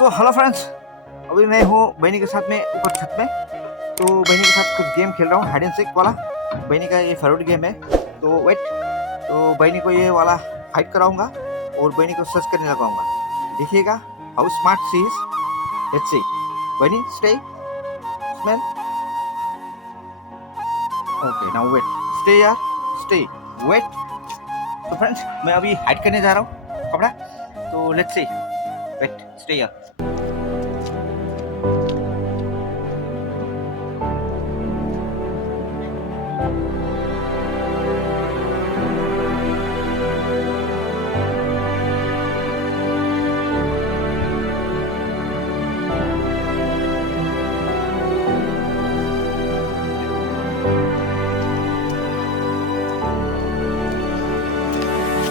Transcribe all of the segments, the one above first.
So hello friends, अभी मैं हूँ बहनी के साथ में ऊपर छत में। तो बहनी के साथ कुछ गेम खेल रहा हूँ, हाइड एंड सीक वाला। बहनी का ये फेवरेट गेम है। तो वेट, तो बहनी को ये वाला फाइट कराऊंगा और बहनी को सर्च करने लगाऊंगा। देखिएगा how smart she is. Let's see. बहनी stay, smell. Okay now wait, stay यार, स्टे, वेट। तो फ्रेंड्स, मैं अभी हाइड करने जा रहा हूँ कपड़ा। तो लेट्स सी, वेट, स्टे यार।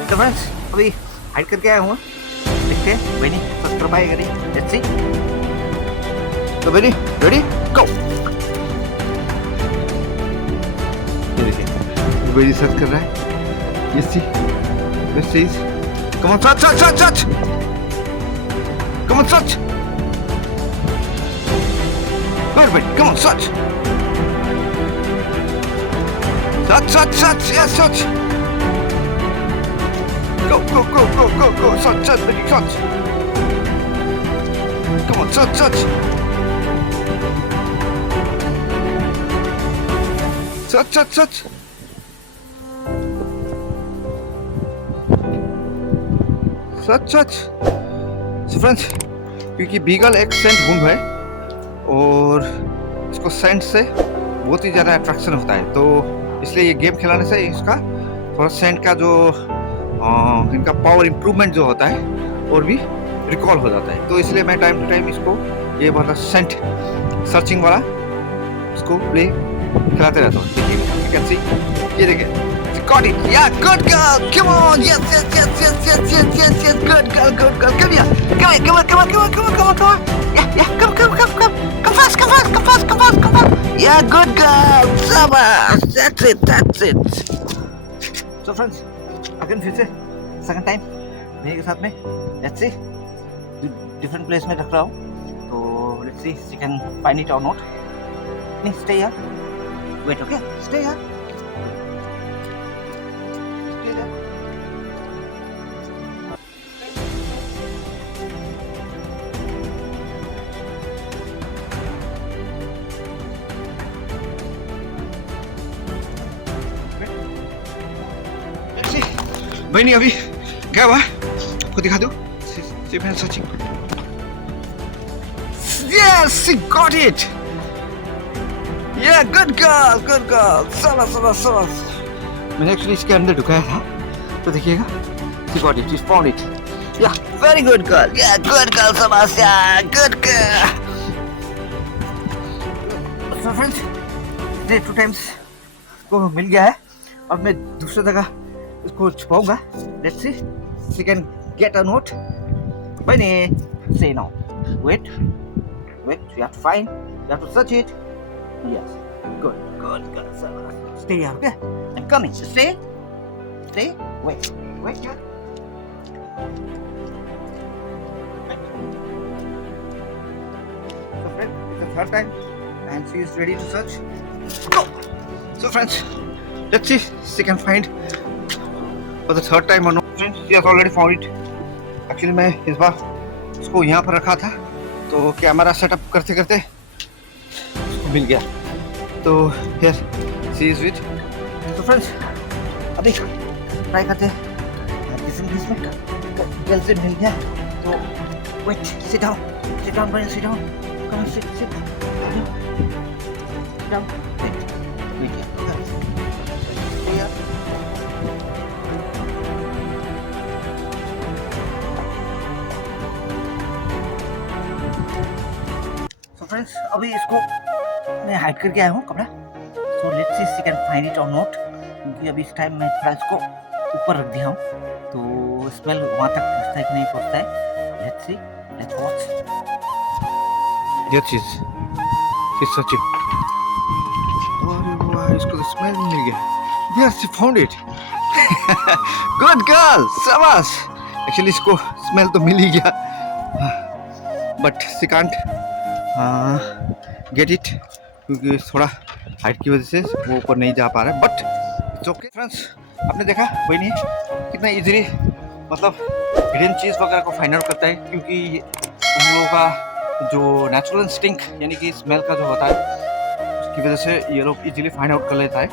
तो फ्रेंड्स, अभी हाइड करके आया हूँ। देखते हैं बहनी सर्च कर पाएगा नहीं। Let's see. तो बहनी रेडी, गो। ये देखिए, बहनी सर्च कर रहा है। Yes see, let's see. Come on, search search search search, come on search. Good बहनी, come on search search search search, yes search. Go, go, go, go, go, go, search, search, baby, search. Come on, search, search. Search, search, search. Search, search. So friends, क्योंकि beagle एक Saint Hund है और इसको Saint से बहुत ही ज़्यादा attraction होता है, तो इसलिए ये गेम खिलाने से इसका थोड़ा सेंट का जो इनका पावर इम्प्रूवमेंट जो होता है और भी रिकॉल हो जाता है। तो इसलिए मैं टाइम टू टाइम इसको ये वाला सेंट सर्चिंग वाला इसको प्ले खिलाते रहता हूँ। देखिए, ये देखिए, got it, yeah, good girl, come on, yes, yes, yes, yes, yes, yes, yes, yes, good girl, come here, come here, come on, come on, come on, come on, come on, come on, yeah, come, come, come, come fast, come fast, come fast, come fast, come fast, yeah, good girl, sabash, that's it, that's it. So friends, again फिर से second time मेरे के साथ में, let's see, different place में रख रहा हूँ। तो let's see she can find it और नॉट। नहीं, stay here, wait, okay, stay here, stay here. बहनी अभी क्या हुआ आपको दिखा दूं। Searching, yes, she got it, yeah, good girl, good girl, शाबाश। मैंने एक्चुअली इसके अंदर ढुकाया था, तो देखिएगा, she got it, she found it, yeah, very good girl, yeah, good girl, शाबाश, yeah, good girl. So friends, ये 2 times को मिल गया है। अब मैं दूसरी जगह इसको छुपाऊंगा। Let's see she can get a note. बहनी say no, wait wait, you have to find, you have to search it, yes, good good good, stay here, okay, I am coming, stay stay, wait wait here, so friends, it's the third time and she is ready to search. Go. So friends, let's see she can find for the third time or not. Friends, she has already found it. Actually मैं इस बार इसको यहाँ पर रखा था, तो camera setup करते करते इसको मिल गया। तो here she is with. तो फ्रेंड्स, अभी ट्राई करते हैं इसमें जल्द से मिल गया। तो wait, sit down Brian, sit down, come on, sit down, wait here, friends, अभी इसको मैं हाइड करके आया हूँ कपड़ा। So let's see she can find it और नॉट, क्योंकि अभी इस टाइम मैं थोड़ा इसको ऊपर रख दिया हूँ, तो स्मेल वहाँ तक पहुँचता है कि नहीं पहुँचता है। Let's see, let's watch. ये चीज सर्चिंग, वाह, इसको स्मेल मिल गया। Yes, she found it, good girl, शाबाश। एक्चुअली इसको स्मेल तो मिल ही गया। But she can't get it, क्योंकि थोड़ा हाइट की वजह से वो ऊपर नहीं जा पा रहा है। बट इट्स ओके फ्रेंड्स, आपने देखा बहनी कितना इजीली मतलब हिडन चीज़ वगैरह को फाइंड आउट करता है, क्योंकि हम लोगों का जो नेचुरल इंस्टिंक्ट यानी कि स्मेल का जो होता है उसकी वजह से ये लोग इजीली फाइंड आउट कर लेता है।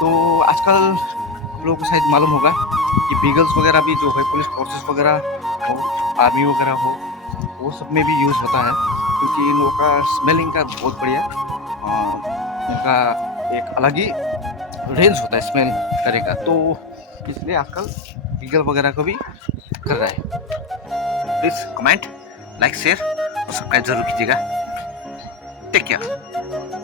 तो आजकल हम लोगों को शायद मालूम होगा कि बीगल्स वगैरह भी जो है पुलिस फोर्सेस वगैरह हो, आर्मी वगैरह हो, वो सब में भी यूज़ होता है, क्योंकि इन लोगों का स्मेलिंग का बहुत बढ़िया इनका एक अलग ही रेंज होता है स्मेल करने का। तो इसलिए आजकल बीगल वगैरह को भी कर रहा है। प्लीज़ कमेंट, लाइक, शेयर और सब्सक्राइब जरूर कीजिएगा। Take care.